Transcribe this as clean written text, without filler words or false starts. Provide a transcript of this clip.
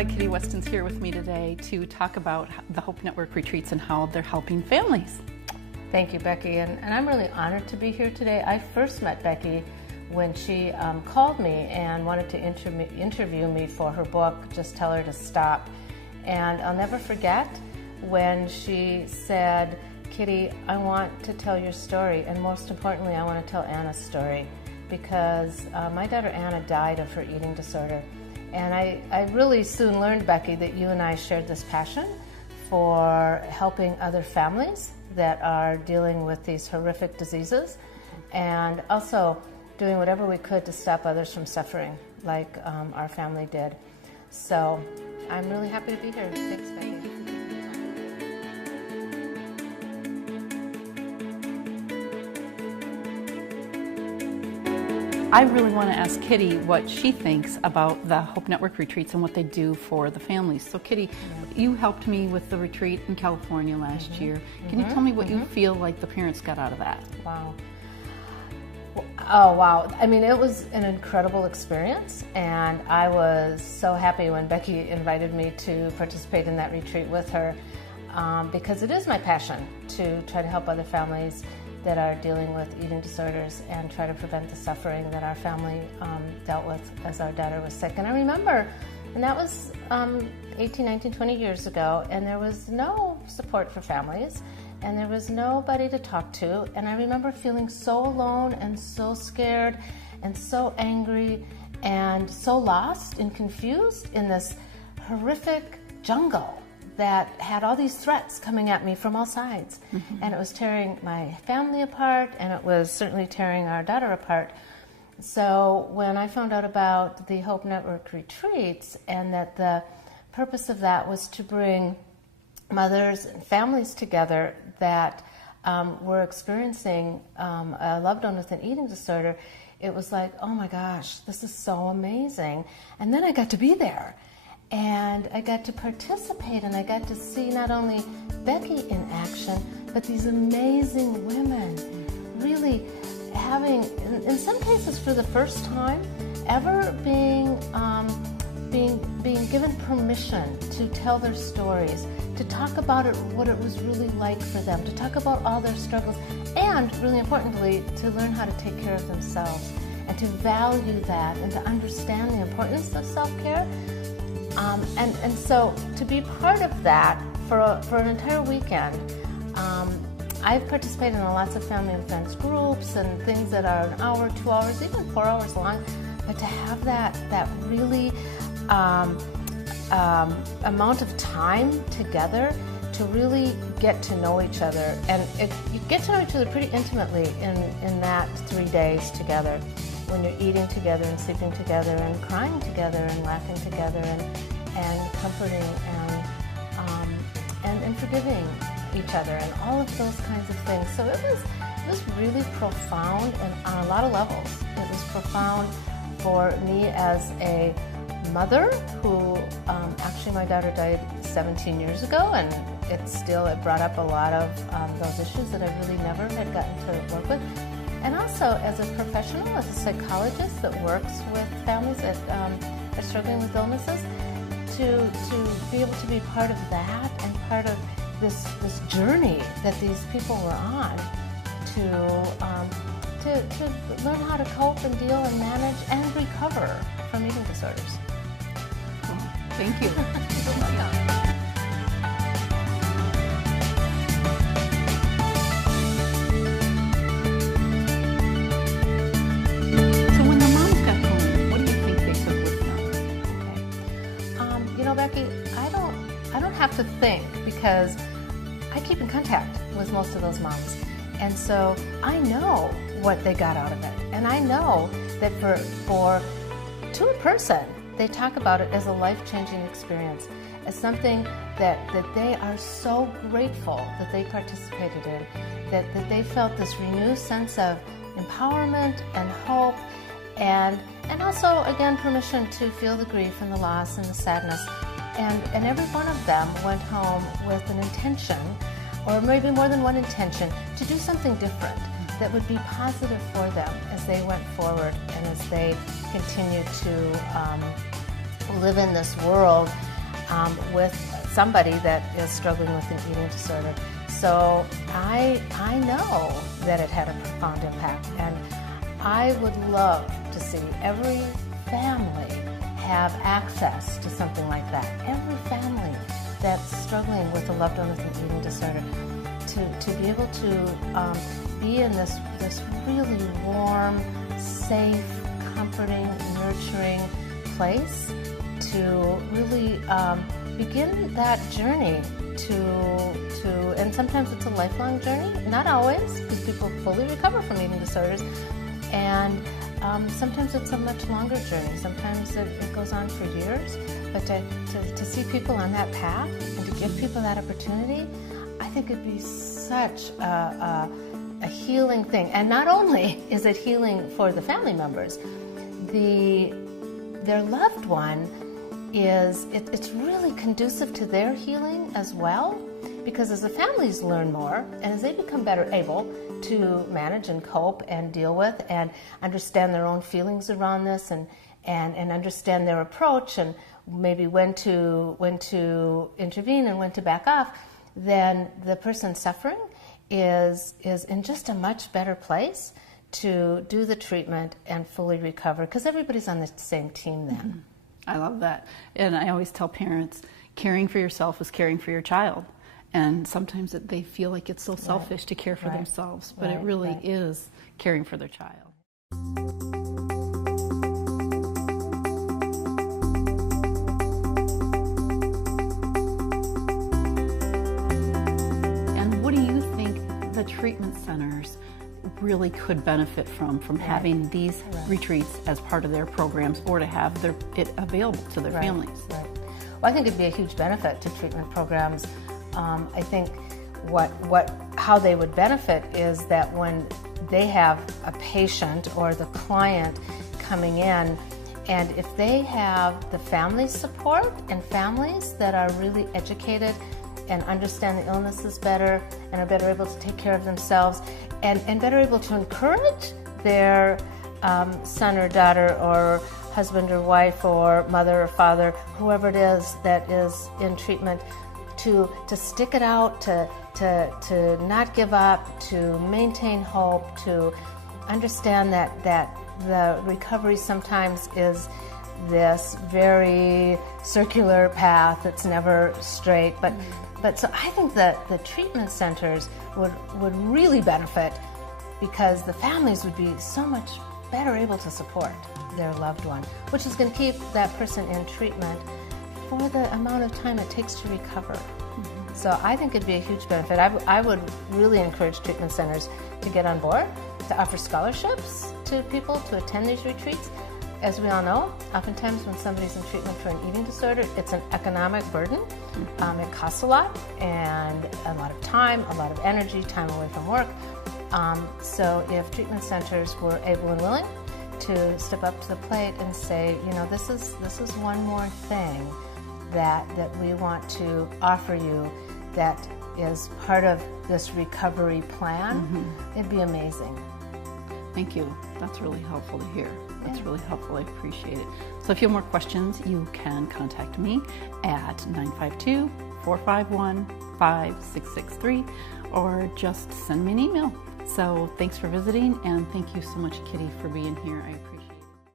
glad Kitty Westin's here with me today to talk about the Hope Network retreats and how they're helping families. Thank you, Becky, and I'm really honored to be here today. I first met Becky when she called me and wanted to interview me for her book, Just Tell Her to Stop. And I'll never forget when she said, Kitty, I want to tell your story, and most importantly, I want to tell Anna's story, because my daughter Anna died of her eating disorder. And I really soon learned, Becky, that you and I shared this passion for helping other families that are dealing with these horrific diseases, and also doing whatever we could to stop others from suffering, like our family did. So I'm really happy to be here. Thanks, Becky. I really want to ask Kitty what she thinks about the Hope Network retreats and what they do for the families. So Kitty, you helped me with the retreat in California last year. Can you tell me what you feel like the parents got out of that? Wow. Oh, wow. I mean, it was an incredible experience, and I was so happy when Becky invited me to participate in that retreat with her, because it is my passion to try to help other families that are dealing with eating disorders and try to prevent the suffering that our family dealt with as our daughter was sick. And I remember, and that was 18, 19, 20 years ago, and there was no support for families, and there was nobody to talk to. And I remember feeling so alone and so scared and so angry and so lost and confused in this horrific jungle that had all these threats coming at me from all sides. And it was tearing my family apart, and it was certainly tearing our daughter apart. So when I found out about the Hope Network retreats, and that the purpose of that was to bring mothers and families together that were experiencing a loved one with an eating disorder, it was like, oh my gosh, this is so amazing. And then I got to be there. And I got to participate, and I got to see not only Becky in action, but these amazing women really having, in some cases for the first time, ever being given permission to tell their stories, to talk about it, what it was really like for them, to talk about all their struggles, and really importantly, to learn how to take care of themselves and to value that and to understand the importance of self-care. And so to be part of that for an entire weekend, I've participated in lots of family and friends groups and things that are an hour, 2 hours, even 4 hours long, but to have that really amount of time together to really get to know each other. And you get to know each other pretty intimately in that 3 days together, when you're eating together and sleeping together and crying together and laughing together and comforting and forgiving each other and all of those kinds of things. So it was really profound, and on a lot of levels. It was profound for me as a mother who, actually my daughter died 17 years ago, and it brought up a lot of those issues that I really never had gotten to work with. And also as a professional, as a psychologist that works with families that are struggling with illnesses, to be able to be part of that and part of this journey that these people were on to learn how to cope and deal and manage and recover from eating disorders. Thank you. Becky, I don't have to think, because I keep in contact with most of those moms, and so I know what they got out of it, and I know that to a person, they talk about it as a life-changing experience, as something that they are so grateful that they participated in, that they felt this renewed sense of empowerment and hope, and also, again, permission to feel the grief and the loss and the sadness. And every one of them went home with an intention, or maybe more than one intention, to do something different that would be positive for them as they went forward and as they continued to live in this world with somebody that is struggling with an eating disorder. So I know that it had a profound impact, and I would love to see every family have access to something like that. Every family that's struggling with a loved one with an eating disorder, to be able to be in this really warm, safe, comforting, nurturing place to really begin that journey and sometimes it's a lifelong journey, not always, because people fully recover from eating disorders, and sometimes it's a much longer journey. Sometimes it goes on for years, but to see people on that path and to give people that opportunity, I think it'd be such a healing thing. And not only is it healing for the family members, their loved one it's really conducive to their healing as well, because as the families learn more and as they become better able to manage and cope and deal with and understand their own feelings around this and understand their approach and maybe when to intervene and when to back off, then the person suffering is in just a much better place to do the treatment and fully recover, because everybody's on the same team then. Mm-hmm. I love that. And I always tell parents, caring for yourself is caring for your child. And sometimes they feel like it's so selfish to care for themselves, but it really is caring for their child. And what do you think the treatment centers really could benefit from having these retreats as part of their programs, or to have it available to their families? Right. Well, I think it'd be a huge benefit to treatment programs. I think how they would benefit is that when they have a patient or the client coming in, and if they have the family support and families that are really educated and understand the illnesses better and are better able to take care of themselves and better able to encourage their son or daughter or husband or wife or mother or father, whoever it is that is in treatment, to stick it out, to not give up, to maintain hope, to understand that the recovery sometimes is this very circular path that's never straight. But so I think that the treatment centers would really benefit, because the families would be so much better able to support their loved one, which is going to keep that person in treatment for the amount of time it takes to recover. Mm-hmm. So I think it'd be a huge benefit. I would really encourage treatment centers to get on board, to offer scholarships to people to attend these retreats. As we all know, oftentimes when somebody's in treatment for an eating disorder, it's an economic burden. Mm-hmm. It costs a lot, and a lot of time, a lot of energy, time away from work. So if treatment centers were able and willing to step up to the plate and say, this is one more thing that we want to offer you that is part of this recovery plan, it'd be amazing. Thank you. That's really helpful to hear. That's really helpful. I appreciate it. So if you have more questions, you can contact me at 952-451-5663 or just send me an email. So thanks for visiting, and thank you so much, Kitty, for being here. I appreciate it.